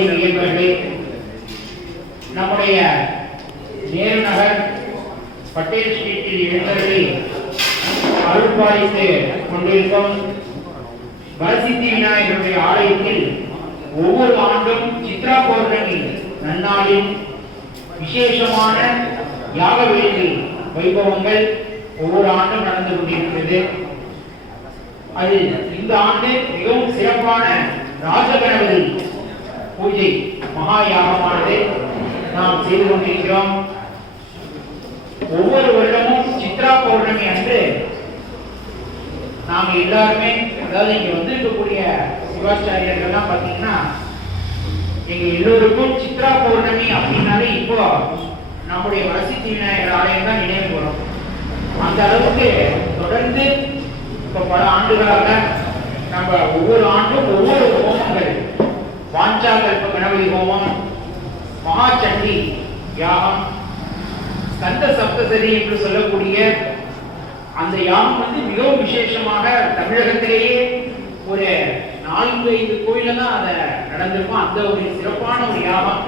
கோடி இயக்கங்களே, நம்முடைய நேரு நகர் பட்டேல் ஸ்ட்ரீட்டில் எழுந்தருளி அருள்பாலித்து கொண்டிருக்கும் வரசித்தி விநாயகருடைய ஆலயத்தில் ஒவ்வொரு ஆண்டும் சித்ரா பௌர்ணமி நன்னாளில் விசேஷமான யாக வேள்வி வைபவங்கள் ஒவ்வொரு ஆண்டும் நடந்து கொண்டிருக்கிறது. அது இந்த ஆண்டு மிகவும் சிறப்பான ராஜகணபதி பூஜை மகா யாகமானது நாம் செய்து கொண்டிருக்கிறோம். ஒவ்வொரு வருடமும் சித்ரா பௌர்ணமி அன்று நாம எல்லாருமே, அதாவது இங்க வந்திருக்கக்கூடிய சிவாச்சாரியர்கள்லாம் பாத்தீங்கன்னா எங்க எல்லோருக்கும் சித்ரா பௌர்ணமி அப்படின்னாலே இப்போ நம்முடைய வரசித்தி விநாயகர் ஆலயம் தான் நினைவு வரும். அந்த அளவுக்கு தொடர்ந்து இப்ப பல ஆண்டுகளாக நம்ம ஒவ்வொரு ஆண்டும் ஒவ்வொரு ஹோமங்கள், வாஞ்சாகல்ப கணபதி ஹோமம், மகாச்சண்டி யாகம், ஸ்கந்த சப்தசதி என்று சொல்லக்கூடிய அந்த யாகம் மிகவும் விசேஷமாக தமிழகத்திலேயே ஒரு 4-5 கோயில தான் அதை நடந்திருக்கும். அந்த ஒரு சிறப்பான ஒரு யாகம்.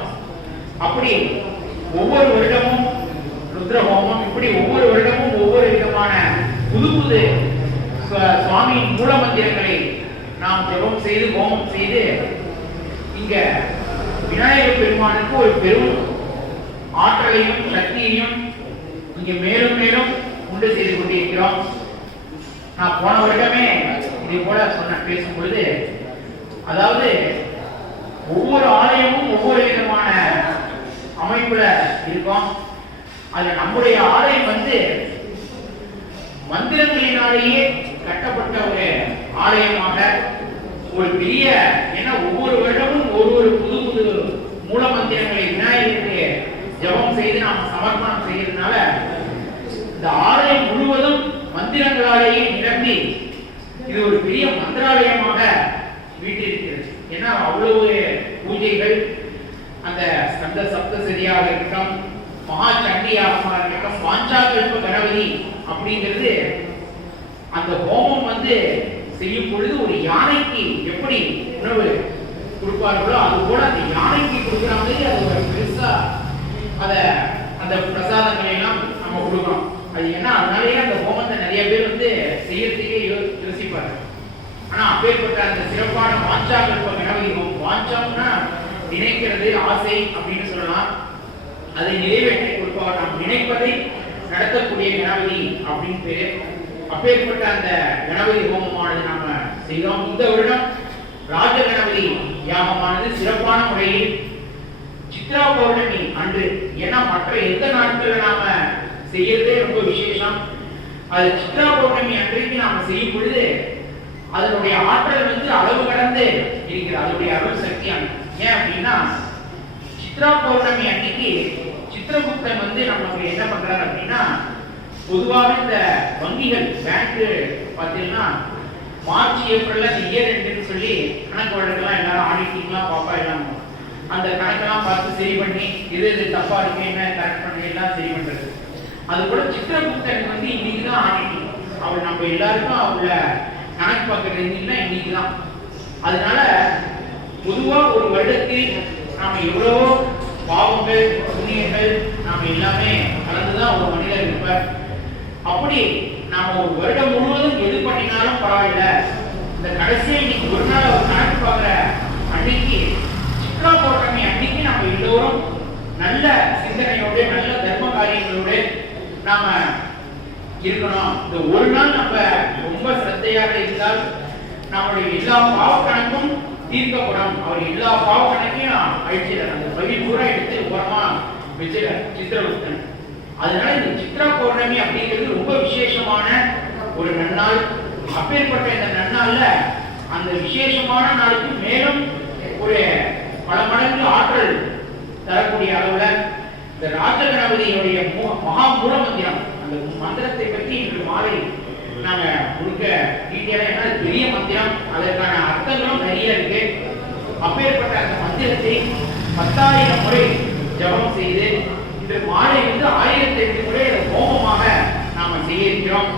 அப்படி ஒவ்வொரு வருடமும் ருத்ர ஹோமம், இப்படி ஒவ்வொரு வருடமும் ஒவ்வொரு விதமான புது புது சுவாமியின் மூல மந்திரங்களை நாம் ஜெபம் செய்து ஹோமம் செய்து இங்க விநாயகர் பெருமானுக்கு ஒரு பெரும் ஆற்றலையும் சக்தியையும் இங்க மேலும் மேலும் உண்டு செய்து கொண்டிருக்கிறோம். நான் போன வருடமே இதே போல பேசும் பொழுது, அதாவது ஒவ்வொரு ஆலயமும் ஒவ்வொரு விதமான அமைப்புல இருக்கும். அதுல நம்முடைய ஆலயம் மந்திரங்களினாலேயே கட்டப்பட்ட ஒரு ஆலயமாக ஒரு பெரிய, ஏன்னா ஒவ்வொரு வருடமும் ஒவ்வொரு புது புது மூல மந்திரங்களை விநாயகருக்கு ஜபம் செய்து நாம் சமர்ப்பணம் செய்யறதுனால இந்த ஆலயம் முழுவதும் மந்திரங்களாலேயே நிரம்பி இது ஒரு பெரிய மந்திராலயமாக வீட்டிருக்கிறது. ஏன்னா அவ்வளவு பூஜைகள், அந்த ஸ்கந்த சப்தசதியாக இருக்கட்டும், மகா சண்டியாகமாக இருக்கட்டும், வாஞ்சாகல்ப கணபதி அப்படிங்கிறது அந்த ஹோமம் செய்யும் பொழுது ஒரு யானைக்கு எப்படி உணவு கொடுப்பார்களோ அது போல அந்த யானைக்கு கொடுக்குற மாதிரி அது ஒரு பெருசா அந்த பிரசாதங்களை எல்லாம் நம்ம கொடுக்கணும். அது என்ன, அதனாலேயே அந்த ஹோமத்தை நிறைய பேர் செய்யறதுக்கே யோசிப்பாரு. ஆனா அப்பேற்பட்ட அந்த சிறப்பான வாஞ்சாகல்ப கணபதி ஹோமம், வாஞ்சாம்னா நினைக்கிறது, ஆசை அப்படின்னு சொல்லலாம். அதை நிறைவேற்றி கொடுப்பவர், நாம் நினைப்பதை நடத்தக்கூடிய கணபதி அப்படின்னு பேரு. அப்பேற்பட்ட அந்த கணபதி ஹோமமானது நாம செய்தோம். இந்த வருடம் ராஜ கணபதி யாகமானது சிறப்பான முறையில் சித்ரா பௌர்ணமி அன்று, ஏன்னா மற்ற எந்த நாட்கள்ல நாம செய்யறதே ரொம்ப விசேஷம். அது சித்ரா பௌர்ணமி அன்றைக்கு நாம செய்யும் பொழுது அதனுடைய ஆற்றல் அளவு கடந்து இருக்கிறது, அதனுடைய அருள் சக்தி. ஏன் அப்படின்னா சித்ரா பௌர்ணமி அன்னைக்கு சித்திரகுப்தன் நமக்கு என்ன பண்றாரு அப்படின்னா, பொதுவாக இந்த வங்கிகள், பேங்க் பார்த்தீங்கன்னா மார்ச் ஏப்ரல்ல இந்த இயர் எண்டுன்னு சொல்லி கணக்கு வழக்கெல்லாம் எல்லாரும் ஆடிட்டிங்லாம் பாப்பா, எல்லாம் அந்த கணக்கெல்லாம் பார்த்து சரி பண்ணி இது தப்பா இருக்கு என்ன கரெக்ட் பண்ணி எல்லாம் சரி பண்றது. அது கூட சித்திரகுப்தன் இன்னைக்கு தான் ஆடிட்டிங். அவர் நம்ம எல்லாருக்கும் அவங்கள கணக்கு பார்க்கறது இன்னைக்கு தான். அதனால பொதுவா ஒரு வருடத்தில் நாம எவ்வளவோ பாவங்கள் புண்ணியங்கள் நாம எல்லாமே கலந்துதான் ஒரு மனிதர் இருப்பார். அப்படி நாம ஒரு வருடம் முழுவதும் எது பண்ணினாலும் பரவாயில்ல, இந்த கடைசியை இன்னைக்கு ஒரு நாள் அவர் கணக்கு பார்க்கிற அன்னைக்கு, சித்ரா பௌர்ணமி அன்னைக்கு நாம எல்லோரும் நல்ல சிந்தனையோட நல்ல தர்ம காரியங்களோட நாம இருக்கணும். இந்த ஒரு நாள் நம்ம ரொம்ப சிரத்தையாக இருந்தால் நம்முடைய எல்லா பாவ கணக்கும் தீர்க்கப்படும். அவர் எல்லா பாவ கணக்கையும் அழிச்சிடார், அந்த பயில் பூரா எடுத்து ஓரமா வச்சிடார் சித்திரகுப்தன். அதனால இந்த சித்ரா பௌர்ணமி அப்படிங்கிறது ரொம்ப விசேஷமான ஒரு நன்னாள். அப்பேற்பட்ட இந்த நன்னாள்ல அந்த விசேஷமான நாளுக்கு மேலும் ஒரு பல மடங்கு ஆற்றல் தரக்கூடிய அளவுல இந்த ராஜகணபதியுடைய மகா மூல மந்திரம், அந்த மந்திரத்தை பற்றி இன்று மாலை நாங்க முழுக்க டீட்டெயிலா, ஏன்னா பெரிய மந்திரம், அதற்கான அர்த்தங்களும் நிறைய இருக்கு. அப்பேற்பட்ட அந்த மந்திரத்தை 10,000 முறை ஜபம் செய்து இன்று மாலை 1008 முறை ஹோமமாக நாம செய்ய இருக்கிறோம்.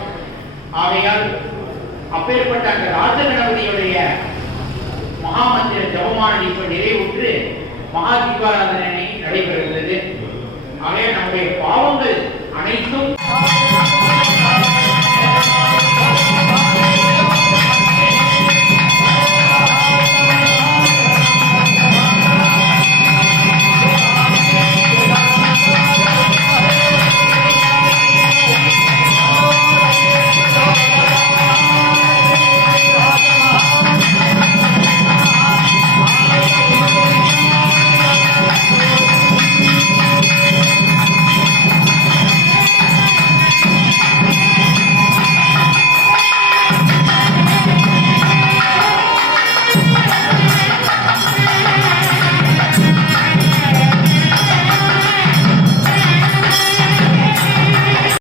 ஆகையால் அப்பேற்பட்ட அந்த ராஜகணபதியுடைய மகாமந்திர ஜபமானது இப்ப நிறைவுற்று மகா தீபாராதனை நடைபெறுகிறது. ஆகவே நம்முடைய பாவங்கள் அனைத்தும்